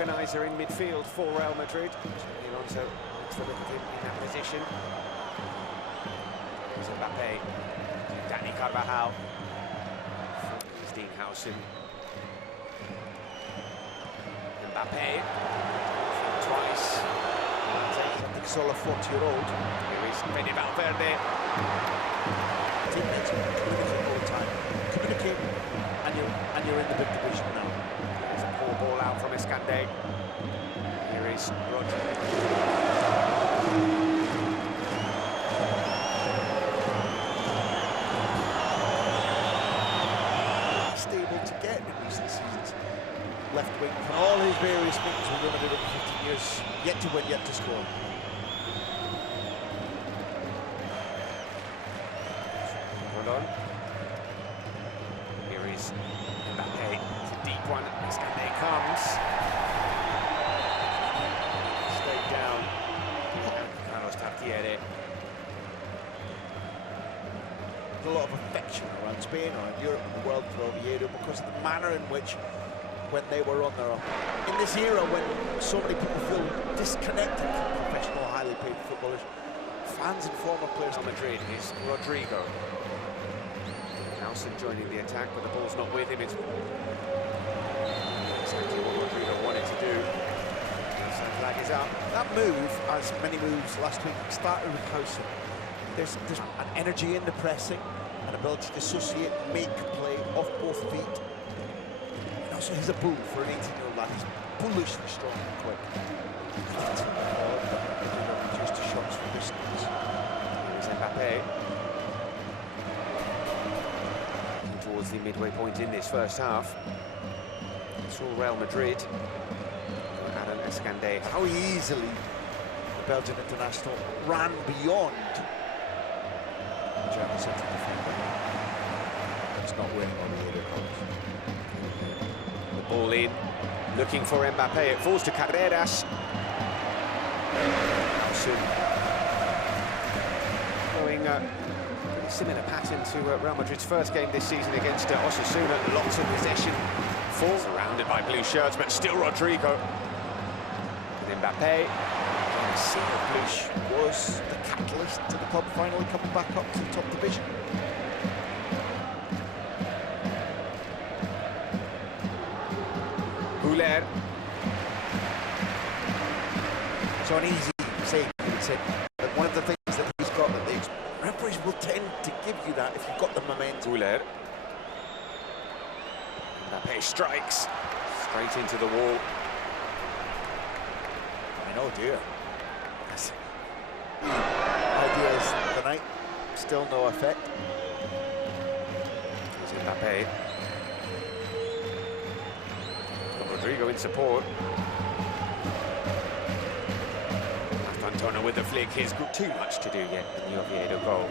organiser in midfield for Real Madrid. Alonso likes to look at him in that position. There's Mbappé, Dani Carvajal, Steenhausen. Mbappé, twice. It's all a 40-year-old. Here is Fede Valverde. Teammates communicate all the time. Communicate, and you're in the big division now. There's a poor ball out from Escande. Here is Rodri. Stable to get in recent seasons. Left wing from all his various wings with Real Madrid over 15 years. Yet to win, yet to score. Here is Mbappé. It's a deep one. Escande comes. Stayed down. Carlos Tartiere. There's a lot of affection around Spain, around Europe and the world for Oviedo because of the manner in which, when they were on their own. In this era when so many people feel disconnected from professional, highly paid footballers, fans and former players. Real Madrid is Rodrigo. Nelson joining the attack, but the ball's not with him. It's exactly what Rodrigo wanted to do. So flag is up. That move, as many moves last week, started with Hausen. There's an energy in the pressing, an ability to dissociate, make play off both feet. And also he's a bull for an 18-year-old lad. He's bullishly strong and quick. Reduced to shots from distance. Here's Mbappé. Towards the midway point in this first half. It's all Real Madrid. Alan Escande. How easily the Belgian international ran beyond the German centre defender. It's not winning on the other comes. The ball in, looking for Mbappé. It falls to Carreras. Going similar pattern to Real Madrid's first game this season against Osasuna. Lots of possession, surrounded by blue shirts, but still Rodrigo. With Mbappé. Which was the catalyst to the club finally coming back up to the top division. Goulet. So an easy save, he said. But one of the things that he's got that the referees will tend to give you that if you've got the momentum. Goulet. Mbappé strikes straight into the wall. I know, dear. Ideas tonight, still no effect. Here's Mbappé. Got Rodrigo in support. Antonio with the flick. He's got too much to do yet in the Oviedo goal.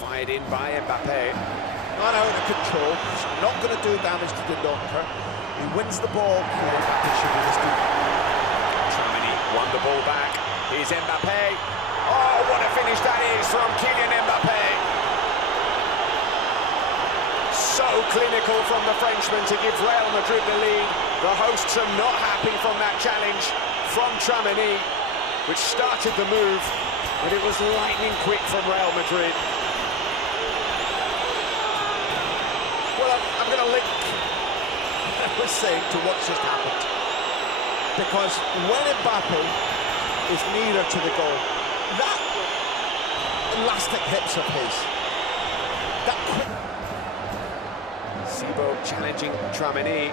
Fired in by Mbappé. Not out of control. Not going to do damage to the dunker. He wins the ball. Tramini won the ball back. Here's Mbappé. Oh, what a finish that is from Kylian Mbappé. So clinical from the Frenchman to give Real Madrid the lead. The hosts are not happy from that challenge from Tramini, which started the move, but it was lightning quick from Real Madrid. Well, I'm going to link what I was saying to what's just happened. Because when Mbappé is nearer to the goal, that elastic hips of his, that quick... Sibo challenging Tramini.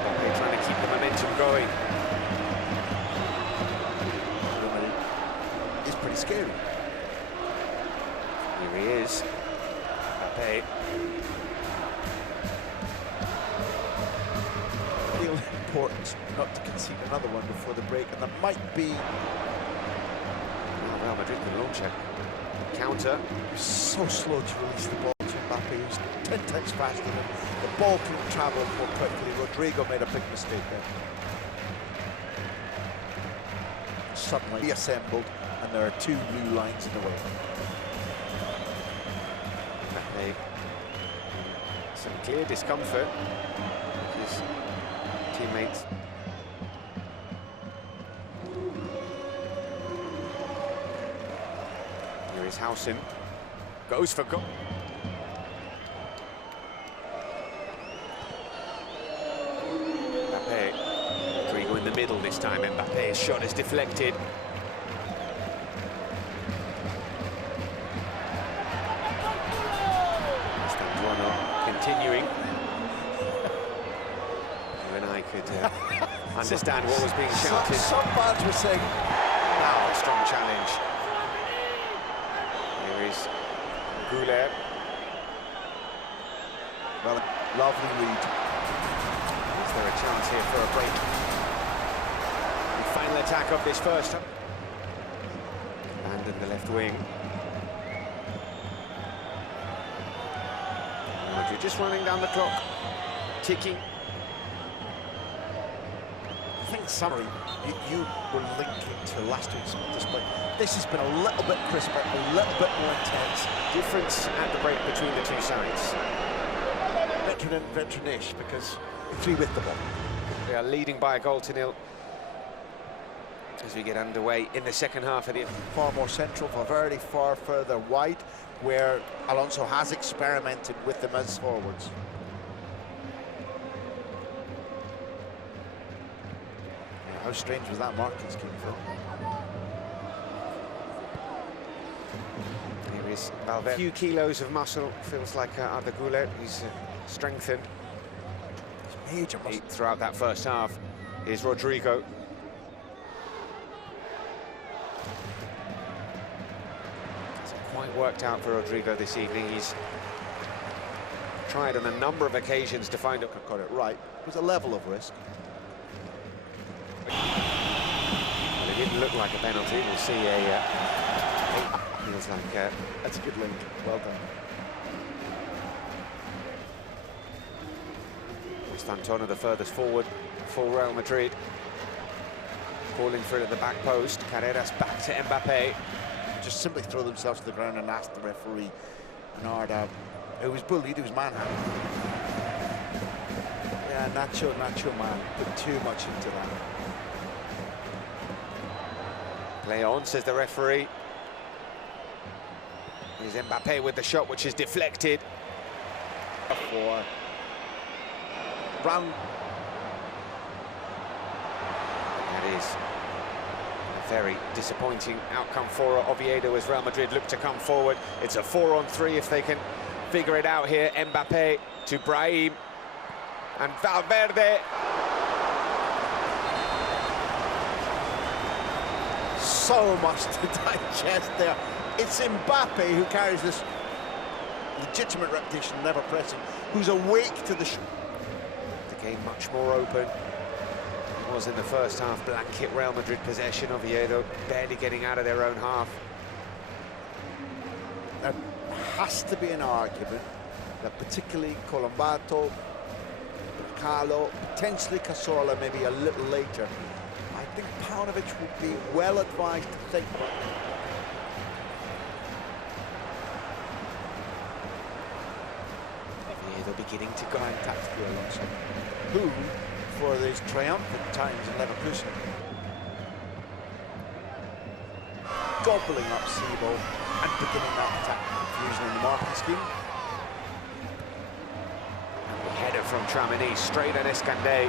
Mbappé trying to keep the momentum going. It's pretty scary. Here he is. Mbappé. Real important not to concede another one before the break, and there might be... Real Madrid can launch a counter. So slow to release the ball to Mbappé, who's 10 times faster than him. The ball can travel more quickly. Rodrigo made a big mistake there. suddenly reassembled, and there are two blue lines in the way. Some clear discomfort. His teammates. Here is Housen. Goes for goal. Mbappé. Rodrigo in the middle this time. Mbappe's shot is deflected. Continuing. You and I could understand what was being shouted. Some fans were saying, now a strong challenge. Here is Goulet. Well, lovely read. Is there a chance here for a break? The final attack of this first. And in the left wing. You're just running down the clock, ticking. I think summary, you were linking to last week's display. This has been a little bit crisper, a little bit more intense. Difference at the break between the two sides. Veteran and veteranish, because three with the ball. They are leading by a goal to nil as we get underway in the second half of the... Far more central, Valverde far further wide, where Alonso has experimented with them as forwards. How strange was that marking scheme, Phil? Here is Valverde. A few kilos of muscle, feels like Arda Güler. He's strengthened. Major muscle. Throughout that first half. Here's Rodrigo. Quite worked out for Rodrigo this evening. He's tried on a number of occasions to find it. Got it right. It was a level of risk. Well, it didn't look like a penalty. We'll see feels like that's a good link. Well done. It's Fantona the furthest forward for Real Madrid. Calling for it at the back post. Carreras back to Mbappé. Just simply throw themselves to the ground and ask the referee, Narda, who was bullied, who was manhandled. Yeah, Nacho man, put too much into that. Play on, says the referee. Here's Mbappé with the shot, which is deflected. For Brown. That is a very disappointing outcome for Oviedo as Real Madrid look to come forward. It's a 4-on-3 if they can figure it out here. Mbappé to Brahim and Valverde. So much to digest there. It's Mbappé who carries this legitimate reputation, never pressing, who's awake to the... The game much more open. It was in the first half, blanket Real Madrid possession. Oviedo barely getting out of their own half. There has to be an argument that particularly Colombato, Carlo, potentially Cazorla maybe a little later. I think Paunovic would be well advised to think. Oviedo beginning to go in tactically Alonso, who, for these triumphant times in Leverkusen, gobbling up Sibo and beginning that attack confusion in the marking scheme. And the header from Tramini, straight at Escandé.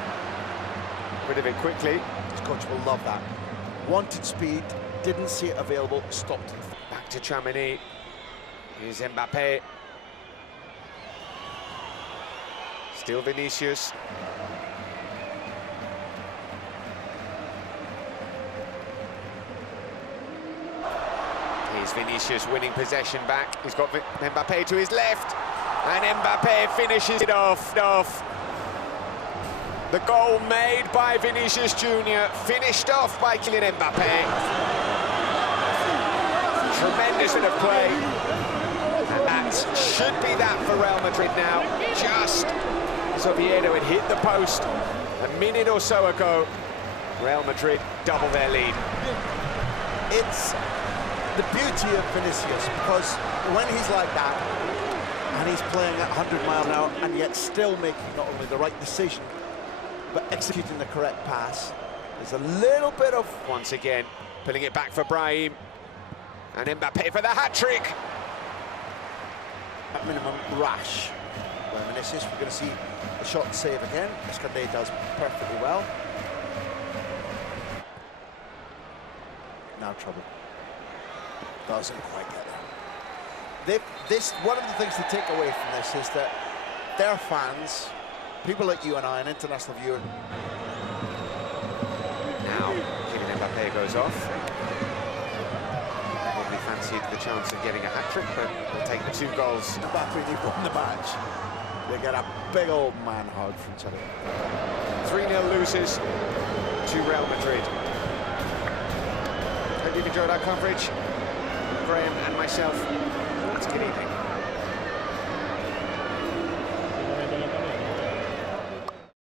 Rid of it quickly. His coach will love that. Wanted speed, didn't see it available, stopped it. Back to Tramini. Here's Mbappé. Still Vinicius. Here's Vinicius winning possession back. He's got Mbappé to his left. And Mbappé finishes it off. The goal made by Vinicius Jr., finished off by Kylian Mbappé. Tremendous bit of play. And that should be that for Real Madrid now. Just as Oviedo had hit the post a minute or so ago, Real Madrid double their lead. it's the beauty of Vinicius, because when he's like that, and he's playing at 100 miles an hour, and yet still making not only the right decision, but executing the correct pass, there's a little bit of... Once again, pulling it back for Brahim. And Mbappé for the hat-trick. At minimum, rash. Where Vinicius, we're going to see the shot save again. Escandé does perfectly well. Now trouble. Doesn't quite get there. One of the things to take away from this is that their fans, people like you and I, an international viewer... Now, Kylian Mbappé goes off. Probably fancied the chance of getting a hat-trick, but we'll take the 2 goals. Mbappé, they've won the match. They get a big old man hug from each other. 3-0 losers to Real Madrid. Hope you've enjoyed our coverage. Graham and myself, good evening.